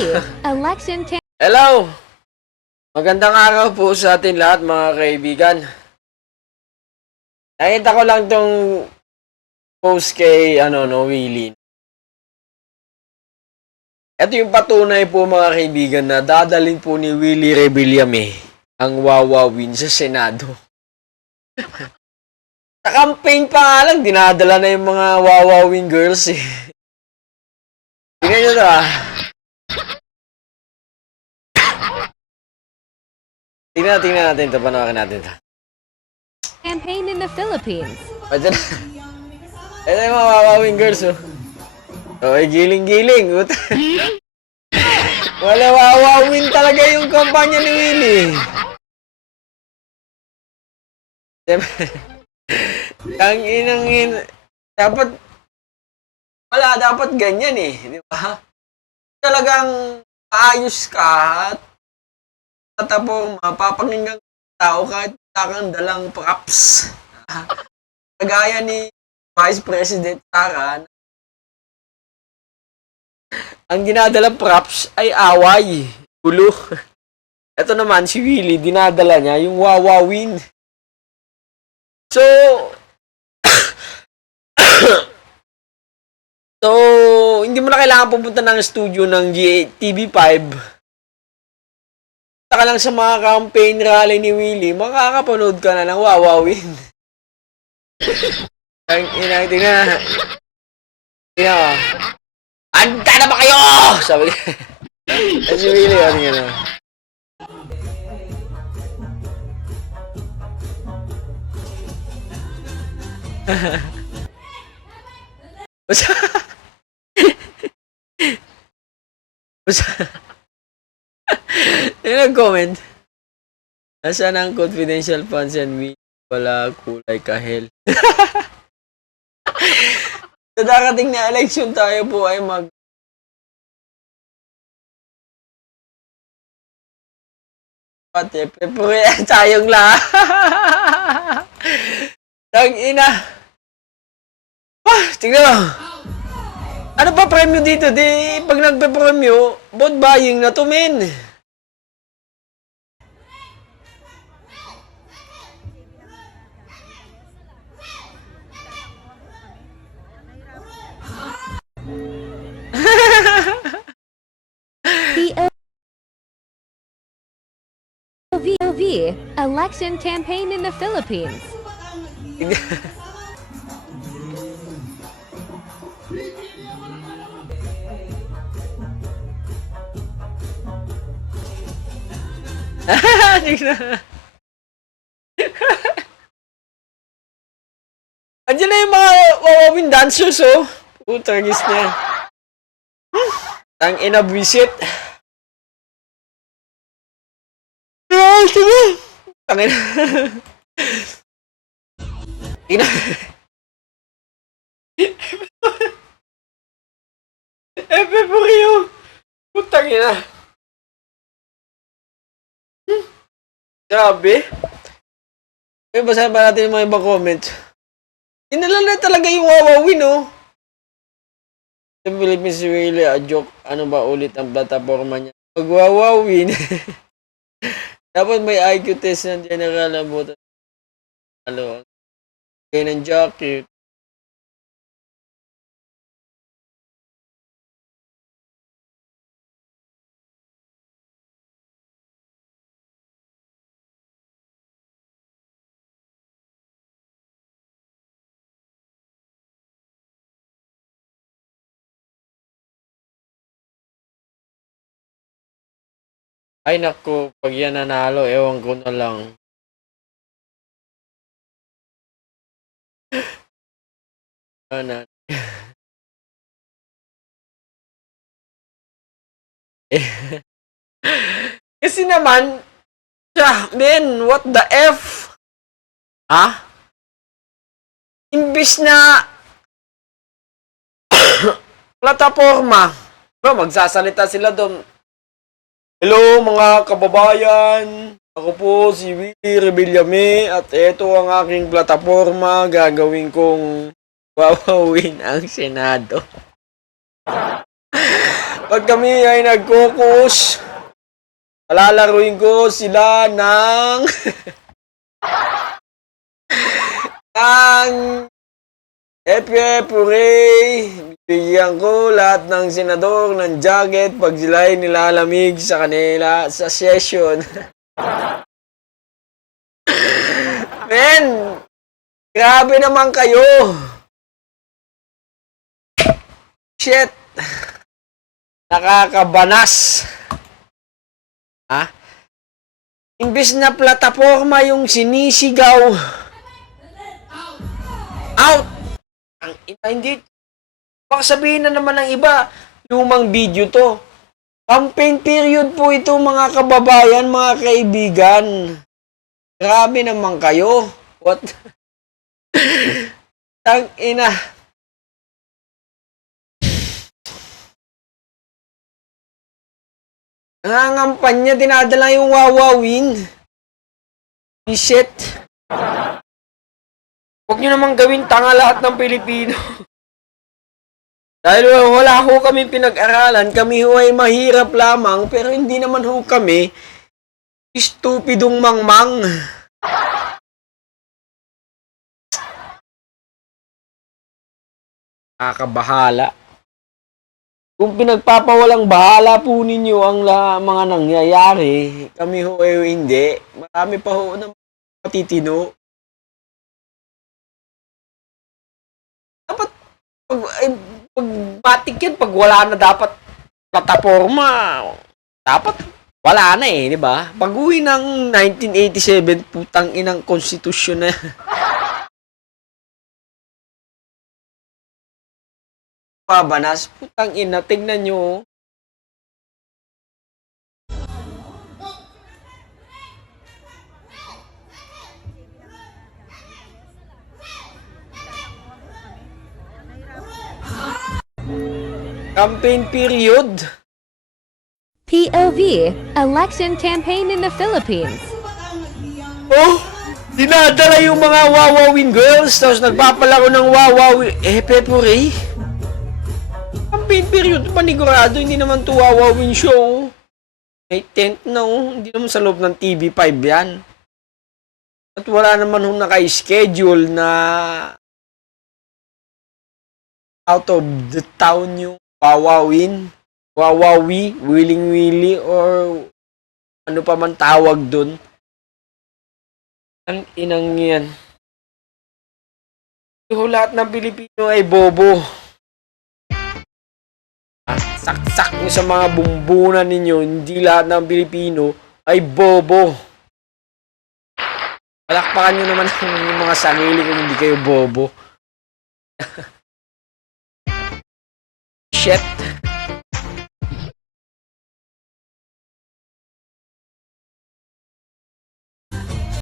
Election Hello! Magandang araw po sa atin lahat mga kaibigan. Nakita ko lang tong post kay Willie. Ito yung patunay po mga kaibigan na dadalhin po ni Willie Rebillame ang wawawin sa Senado. Sa campaign pa nga lang, dinadala na yung mga wawawin girls eh. Tingnan nyo to ah. Tingnan natin ito, panawakin natin ito. campaign in the Philippines. Ito yung mga wawawin girls oh. Okay, giling-giling. Wala wawawin talaga yung kampanya ni Willie. Ang dapat ganyan eh, di ba? Talagang maayos ka at tapos mapapakinggan tao kahit kang dalang props. Kagaya ni Vice President Sara, ang dinadalang props ay away, gulo. Ito naman si Willie, dinadala niya yung wawawin. So, hindi mo na kailangan pupunta ng studio ng TV5. Saka lang sa mga campaign rally ni Willie, makakapanood ka na ng wawawin. Tingnan mo. Handa na ba kayo? Sabi niya. Si Willie, ano nga na. Nag-comment. Nasaan ang confidential funds and we wala kulay kahel. Sa darating na election tayo po ay pati pepure tayong lahat. Tang-ina. Tingnan mo. Ano pa premyo dito? Di, pag nagpe-premyo, vote buying na to, men. POV election campaign in the Philippines. Andiyan na yung mga wawawin dancers, oh. Tragis na yan. Ang inabwisit. Tangina. Tingnan. Epe po kayo. Putang ina. Grabe. Ngayon, basahin pa natin yung mga ibang comments. Inala na talaga yung wawawin, oh. Sa Philippines, really a joke. Ano ba ulit ang plataforma niya? Mag-wawawin. Dapat may IQ test ng general ang buta. Ano? Kaya ng jockey. Ay naku, pag yan nanalo, ewan ko na lang. Ano? Kasi naman, men, what the F? Ha? Imbis na plataforma, magsasalita sila doon. Hello mga kababayan, ako po si Willie Rebillame at ito ang aking plataforma, gagawin kong wawawin ang Senado. Pag kami ay nagkukus, palalaruin ko sila ng ng Hooray! Bigyan ko lahat ng senador ng jacket pag sila ay nilalamig sa kanila sa session. Men! Grabe naman kayo! Shit! Nakakabanas! Ha? Imbes na plataforma yung sinisigaw. Out! Ang ina, hindi. Baka sabihin na naman ng iba, lumang video to. Campaign period po ito mga kababayan, mga kaibigan. Grabe naman kayo. What? Ang ina. Nangangampanya, dinadala yung wawawin. Shit. Huwag nyo naman gawin tanga lahat ng Pilipino. Dahil wala ho kami pinag-aralan, kami ho ay mahirap lamang, pero hindi naman ho kami stupidong mangmang. Nakakabahala. Kung pinagpapawalang bahala po ninyo ang mga nangyayari, kami ho ay hindi. Marami pa ho na matitino. Dapat, pag matik yan, pag wala na dapat plataforma, dapat wala na eh, di ba? Pag-uwi ng 1987, putang inang konstitusyon na. Pabanas, putang ina, tignan nyo. Campaign period. POV, election campaign in the Philippines. Oh, dinadala yung mga wawawin girls, tapos nagpapalaro ng wawawin. Pepuri. Campaign period, panigurado, hindi naman to wawawin show. May tent na hindi naman sa loob ng TV5 yan. At wala naman nung naka-schedule na out of the town yung wawawin. Wawawi, willing-willy, or ano pa man tawag dun. Ang inang yan. Yung lahat ng Pilipino ay bobo. Saksak nyo sa mga bumbunan ninyo, hindi lahat ng Pilipino ay bobo. Palakpakan nyo naman yung mga sarili kung hindi kayo bobo. Shit.